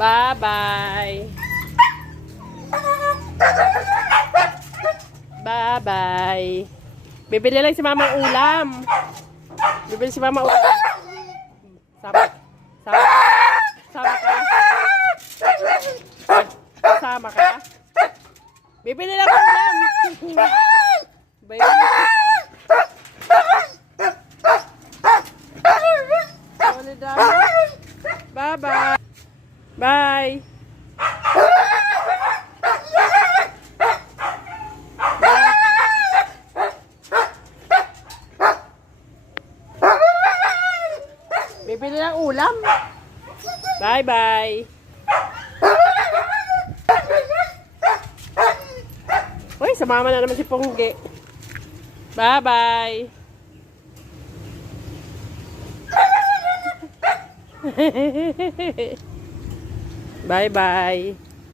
Bye-bye. Bye-bye. Bibili lang si mama ng ulam. Bibili si mama ulam. Sama. Sama. Sama ka. Sama ka. Bibili lang ng ulam. Bibili. Bye-bye. Bye. Bibili ng ulam. Bye-bye. Uy, sumama na naman si Pongge. Bye-bye. Bye-bye.